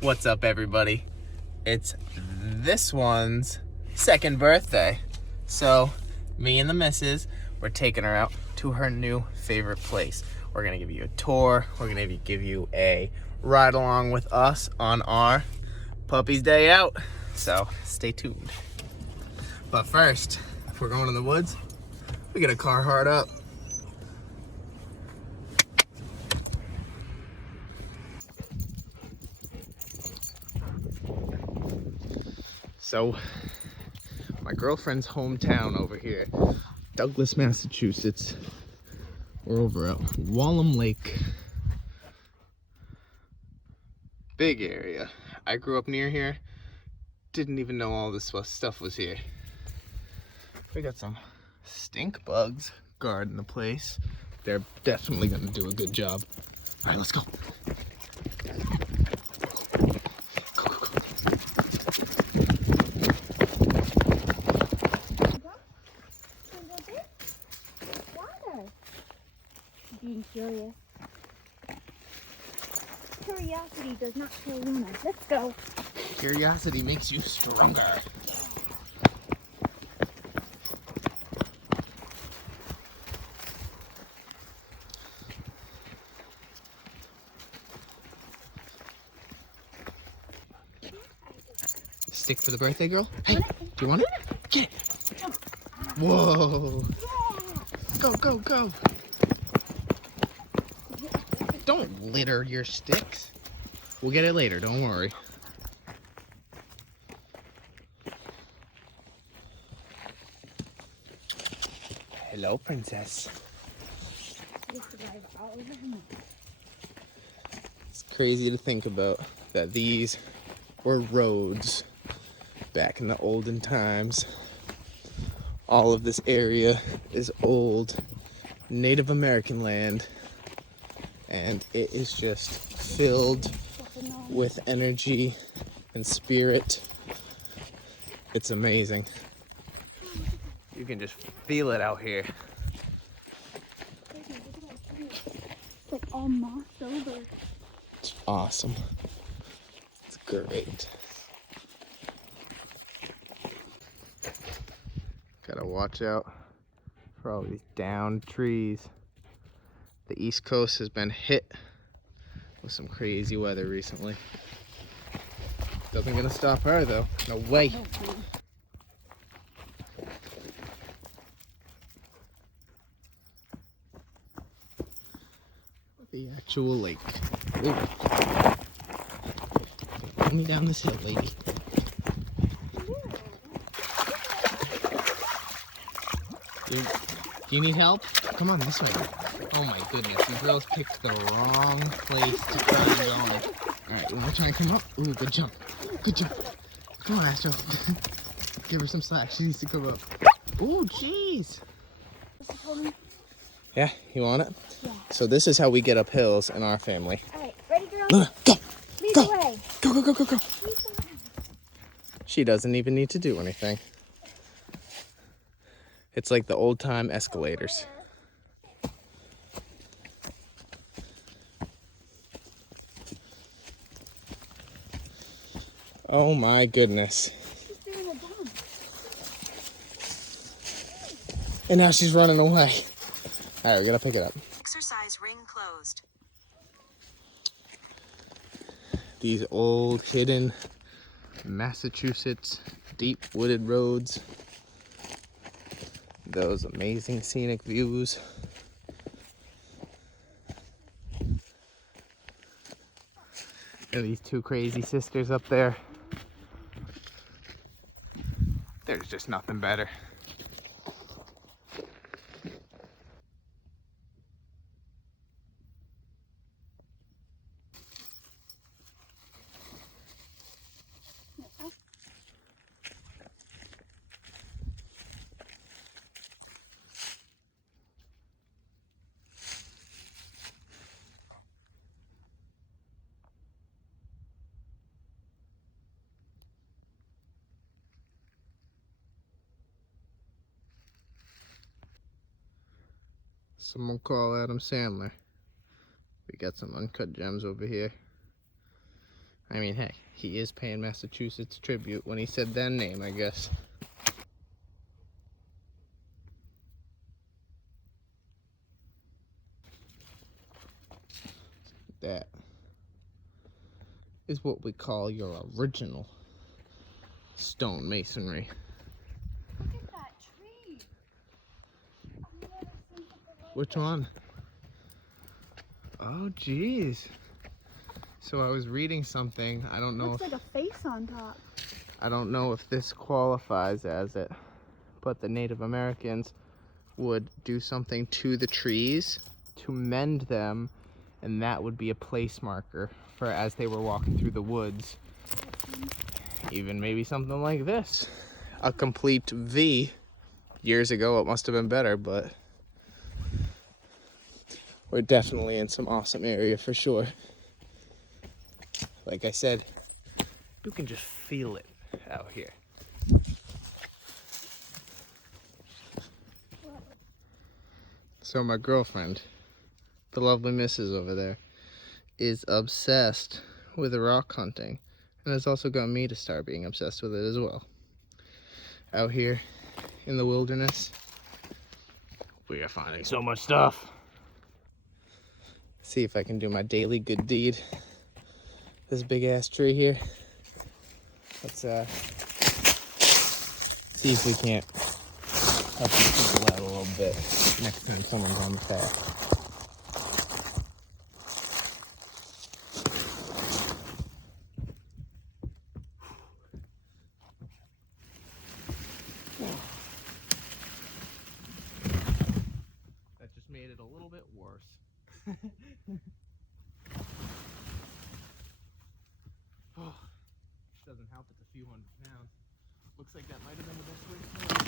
What's up, everybody? It's this one's second birthday. So, me and the missus, we're taking her out to her new favorite place. We're gonna give you a tour. We're gonna give you a ride along with us on our puppy's day out. So, stay tuned. But first, if we're going in the woods, we get a car hard up. So, my girlfriend's hometown over here, Douglas, Massachusetts. We're over at Walden Lake. Big area. I grew up near here. Didn't even know all this stuff was here. We got some stink bugs guarding the place. They're definitely gonna do a good job. All right, let's go. Being curious. Curiosity does not kill Luna. Let's go. Curiosity makes you stronger. Stick for the birthday girl? Hey, do you want it? Get it. Whoa. Go, go, go. Don't litter your sticks. We'll get it later, don't worry. Hello, princess. It's crazy to think about that these were roads back in the olden times. All of this area is old Native American land, and it is just filled with energy and spirit. It's amazing. You can just feel it out here. It's like all mossed over. It's awesome. It's great. Gotta watch out for all these downed trees. The East Coast has been hit with some crazy weather recently. Doesn't gonna stop her though. No way. The actual lake. Ooh. Pull me down this hill, lady. Do you need help? Come on, this way. Oh my goodness, you girls picked the wrong place to try and go on. Alright, we'll try and come up. Ooh, good jump. Good jump. Come on, Astro. Give her some slack. She needs to come up. Ooh, jeez. Yeah, you want it? Yeah. So this is how we get up hills in our family. Alright, ready, girl? Luna, go! Lead Go! the way. Go, go, go, go, go! Lead the way. She doesn't even need to do anything. It's like the old time escalators. Oh my goodness. She's doing a jump. And now she's running away. All right, we gotta pick it up. Exercise ring closed. These old hidden Massachusetts deep wooded roads. Those amazing scenic views. And these two crazy sisters up there. There's just nothing better. Someone call Adam Sandler. We got some uncut gems over here. I mean, hey, he is paying Massachusetts tribute when he said that name, I guess. That is what we call your original stone masonry. Look at that tree. I've never seen something like Which it. one? Oh, geez. So I was reading something. I don't know Looks like a face on top. I don't know if this qualifies as it, but the Native Americans would do something to the trees to mend them, and that would be a place marker for as they were walking through the woods. Even maybe something like this. A complete V. Years ago it must have been better, but we're definitely in some awesome area for sure. Like I said, you can just feel it out here. So my girlfriend, the lovely missus over there, is obsessed with rock hunting, and has also got me to start being obsessed with it as well. Out here in the wilderness, we are finding so much stuff. See if I can do my daily good deed. This big ass tree here. Let's see if we can't help these people out a little bit next time someone's on the path. That just made it a little bit worse. Oh, doesn't help it's a few hundred pounds. Looks like that might have been the best way to do it.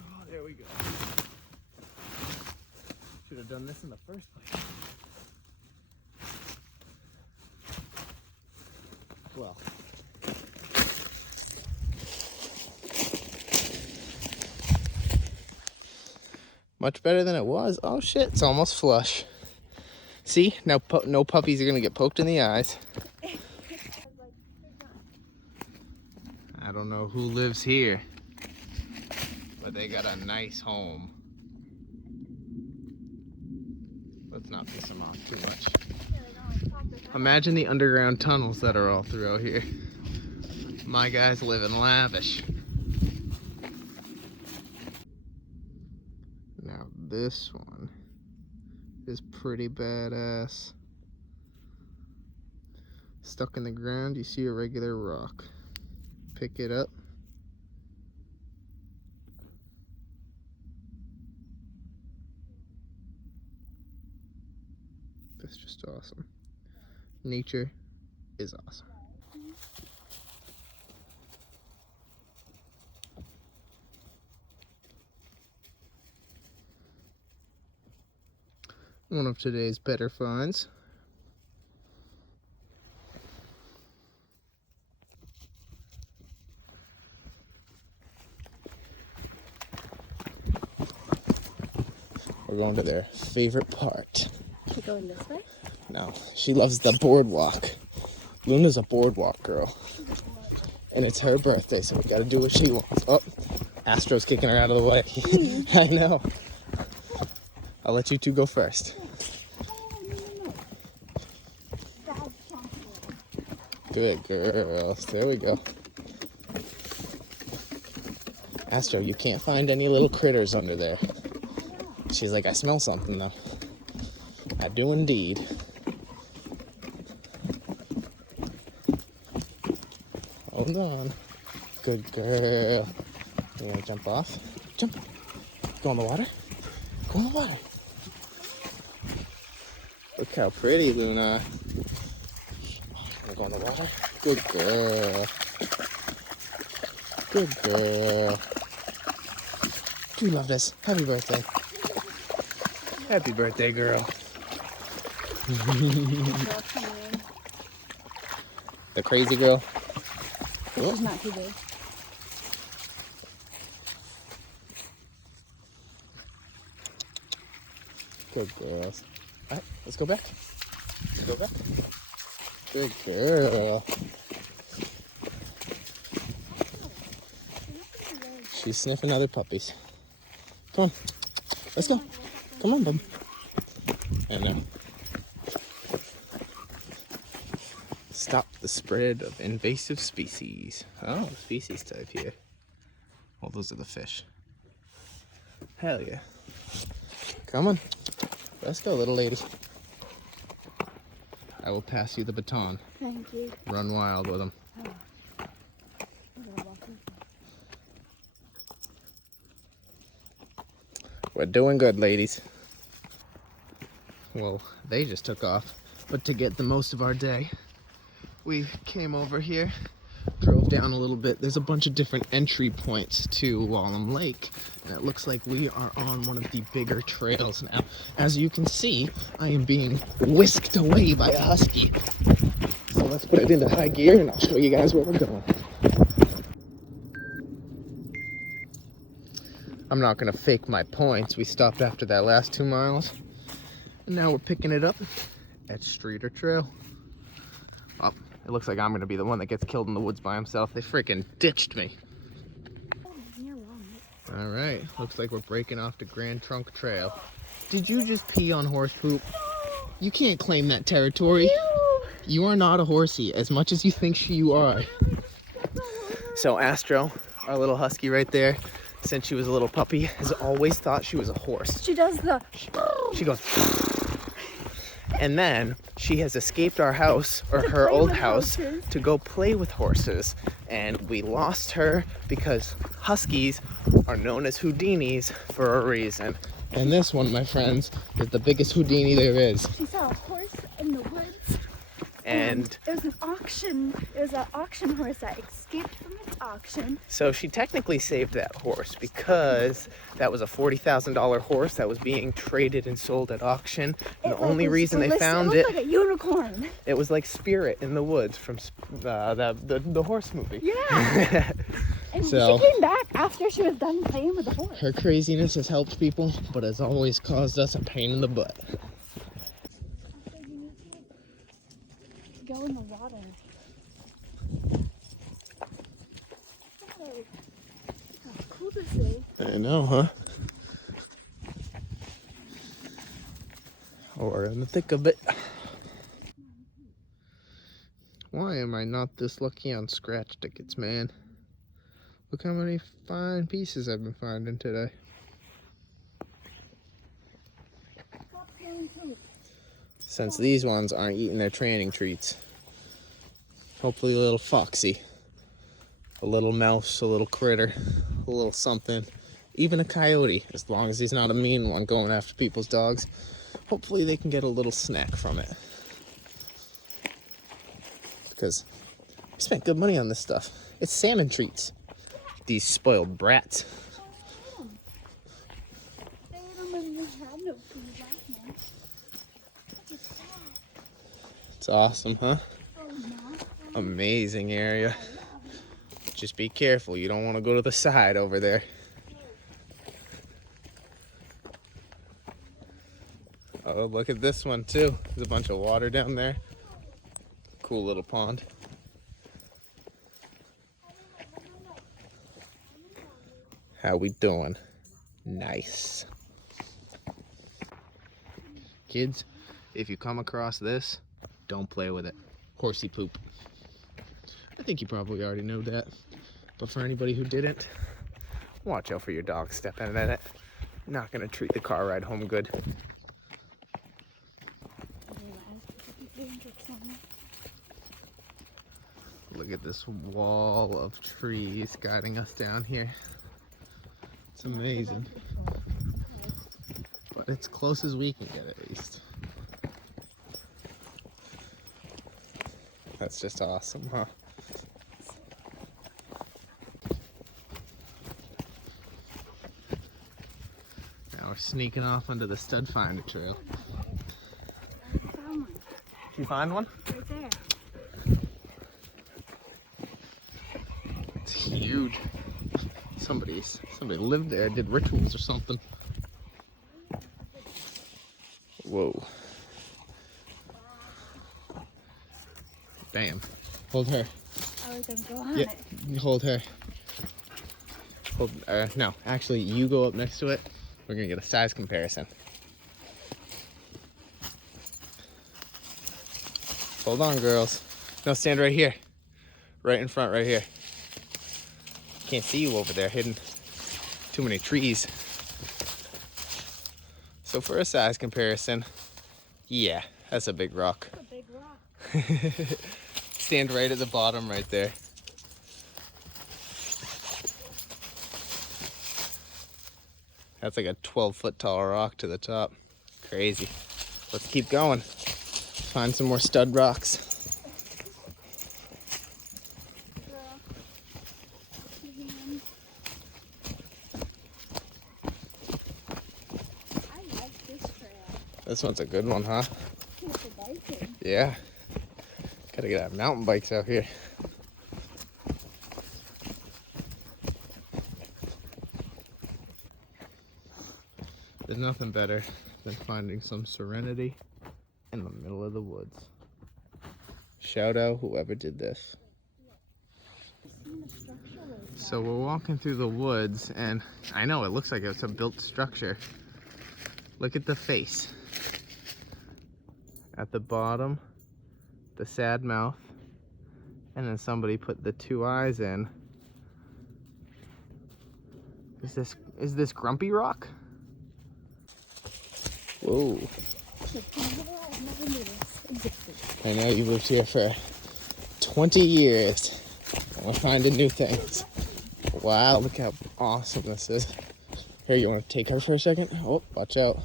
Oh, there we go. Should have done this in the first place. Well. Much better than it was. Oh shit, it's almost flush. See, now no puppies are gonna get poked in the eyes. I don't know who lives here, but they got a nice home. Let's not piss them off too much. Imagine the underground tunnels that are all throughout here. My guys live in lavish. Now this one is pretty badass. Stuck in the ground, you see a regular rock. Pick it up. That's just awesome. Nature is awesome. One of today's better finds. We're going to their favorite part. We're going this way? No, she loves the boardwalk. Luna's a boardwalk girl. And it's her birthday, so we gotta do what she wants. Oh, Astro's kicking her out of the way. I know. I'll let you two go first. Good girls. There we go. Astro, you can't find any little critters under there. She's like, I smell something though. I do indeed. Hold on. Good girl. You wanna jump off? Jump. Go in the water. Go in the water. Look how pretty, Luna. Wanna go in the water? Good girl. Good girl. Do you love this? Happy birthday. Happy birthday, girl. The crazy girl. This is not too big. Good girls. All right, let's go back. Let's go back. Good girl. She's sniffing other puppies. Come on. Let's go. Come on, bub. I know. Stop the spread of invasive species. Oh, species type here. Well, those are the fish. Hell yeah. Come on. Let's go, little lady. I will pass you the baton. Thank you. Run wild with them. We're doing good, ladies. Well, they just took off. But to get the most of our day, we came over here, drove down a little bit. There's a bunch of different entry points to Walden Lake, and it looks like we are on one of the bigger trails now. As you can see, I am being whisked away by a husky. So let's put it into high gear and I'll show you guys where we're going. I'm not gonna fake my points. We stopped after that last 2 miles, and now we're picking it up at street or trail. Oh, it looks like I'm gonna be the one that gets killed in the woods by himself. They freaking ditched me. All right, looks like we're breaking off the Grand Trunk Trail. Did you just pee on horse poop? You can't claim that territory. You are not a horsey, as much as you think you are. So Astro, our little husky right there, since she was a little puppy, has always thought she was a horse. She does the... She goes... And then she has escaped our house, or her old house, to go play with horses. And we lost her because huskies are known as Houdinis for a reason. And this one, my friends, is the biggest Houdini there is. She saw a horse in the woods. And it was an auction. It was an auction horse that escaped from its auction. so she technically saved that horse because that was a $40,000 horse that was being traded and sold at auction. And the only reason they found it, looked like a unicorn. it was like Spirit in the Woods from the horse movie. Yeah. And So- she came back after she was done playing with the horse. Her craziness has helped people, but has always caused us a pain in the butt. Go in the water. How cool this is. I know, huh? We're in the thick of it. Why am I not this lucky on scratch tickets, man? Look how many fine pieces I've been finding today. Since these ones aren't eating their training treats. Hopefully a little foxy, a little mouse, a little critter, a little something, even a coyote, as long as he's not a mean one going after people's dogs. Hopefully they can get a little snack from it. Because we spent good money on this stuff. It's salmon treats. These spoiled brats. It's awesome, huh? Amazing area. Just be careful. You don't want to go to the side over there. Oh, look at this one too. There's a bunch of water down there. Cool little pond. How we doing? Nice. Kids, if you come across this, don't play with it. Horsey poop. I think you probably already know that. But for anybody who didn't, watch out for your dog stepping in it. Not gonna treat the car ride home good. Look at this wall of trees guiding us down here. It's amazing. But it's close as we can get at least. That's just awesome, huh? Now we're sneaking off onto the Stud Finder Trail. I found one. You find one? Right there. It's huge. Somebody lived there, did rituals or something. Whoa. Bam. Hold her. I was gonna go on Yeah, it. you hold her. No, actually, you go up next to it. We're gonna get a size comparison. Hold on, girls. No, stand right here. Right in front, right here. Can't see you over there, hidden. Too many trees. So for a size comparison, yeah, that's a big rock. It's a big rock. Stand right at the bottom right there. That's like a 12-foot tall rock to the top. Crazy. Let's keep going. Find some more stud rocks. I like this trail. This one's a good one, huh? It's a biking. Yeah. Gotta get our mountain bikes out here. There's nothing better than finding some serenity in the middle of the woods. Shout out whoever did this. So we're walking through the woods, and I know it looks like it's a built structure. Look at the face. At the bottom, the sad mouth, and then somebody put the two eyes in. Is this Grumpy Rock? Whoa. I know you lived here for 20 years. And we're finding new things. Wow, look how awesome this is. Here, you want to take her for a second? Oh, watch out.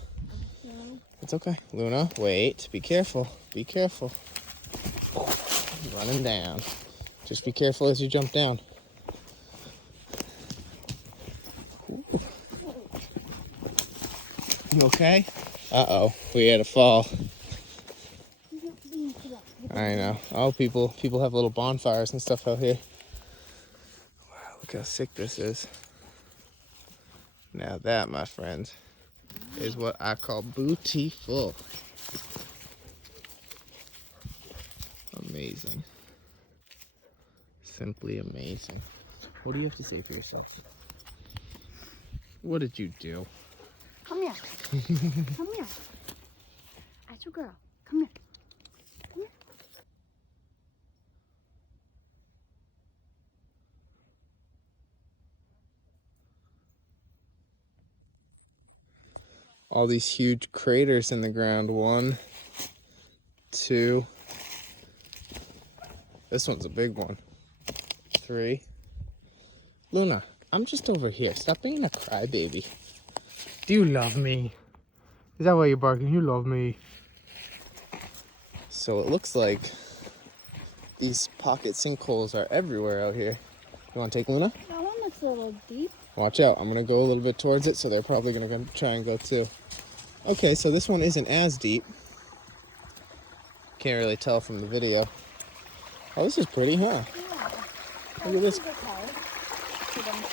It's okay. Luna, wait. Be careful. Be careful. Running down. Just be careful as you jump down. Ooh. You okay? Uh-oh. We had a fall. I know. Oh, people have little bonfires and stuff out here. Wow, look how sick this is. Now that, my friends, is what I call booty-full. Amazing. Simply amazing. What do you have to say for yourself? What did you do? Come here. Come here. That's your girl. Come here. Come here. All these huge craters in the ground. 1, 2. This one's a big one. 3. Luna, I'm just over here. Stop being a crybaby. Do you love me? Is that why you're barking? You love me. So it looks like these pocket sinkholes are everywhere out here. You want to take Luna? That one looks a little deep. Watch out. I'm going to go a little bit towards it, so they're probably going to try and go too. Okay, so this one isn't as deep. Can't really tell from the video. Oh, this is pretty, huh? Yeah. Look at this.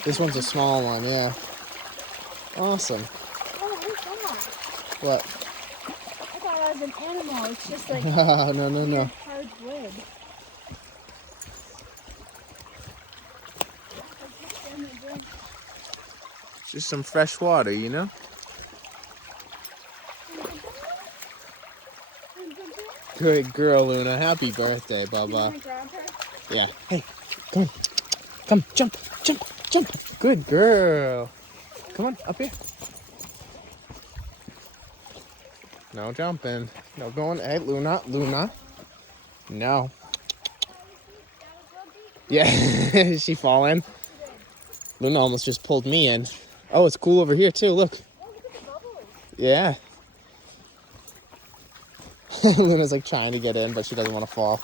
This one's a small one, yeah. Awesome. Oh, what's that? What? I thought it was an animal. It's just like No. hard wood. Just some fresh water, you know? Good girl, Luna. Happy birthday, You Bubba. want to grab her? Yeah. Hey, come on. Come, jump. Good girl. Come on, up here. No jumping. No going. Hey, Luna. No. Yeah, is she falling? Luna almost just pulled me in. Oh, it's cool over here too, look. Oh, look at the bubbles. Yeah. Luna's like trying to get in, but she doesn't want to fall.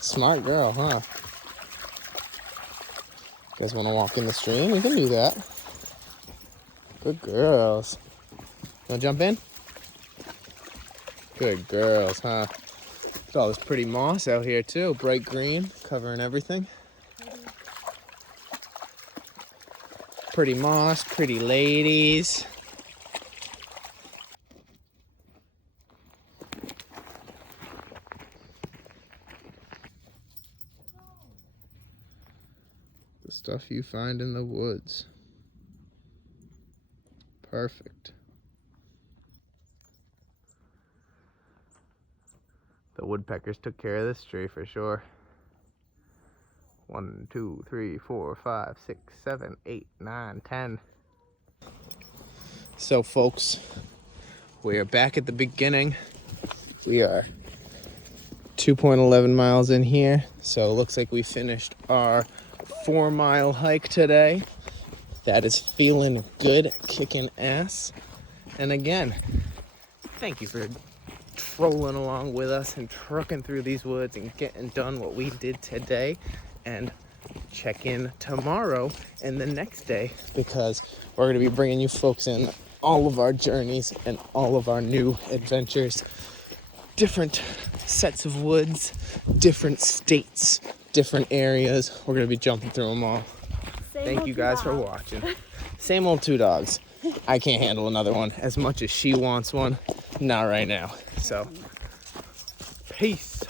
Smart girl, huh? You guys want to walk in the stream? You can do that. Good girls. Want to jump in? Good girls, huh? Look at all this pretty moss out here too. Bright green, covering everything. pretty moss, pretty ladies. The stuff you find in the woods. Perfect. The woodpeckers took care of this tree for sure. 1, 2, 3, 4, 5, 6, 7, 8, 9, 10. So folks, we are back at the beginning. We are 2.11 miles in here. So it looks like we finished our 4-mile hike today. That is feeling good, kicking ass. And again, thank you for trolling along with us and trucking through these woods and getting done what we did today. And check in tomorrow and the next day, because we're going to be bringing you folks in all of our journeys and all of our new adventures. Different sets of woods, different states, different areas. We're going to be jumping through them all. Thank you guys for watching. Same old 2 dogs. I can't handle another one as much as she wants one. Not right now. So, peace.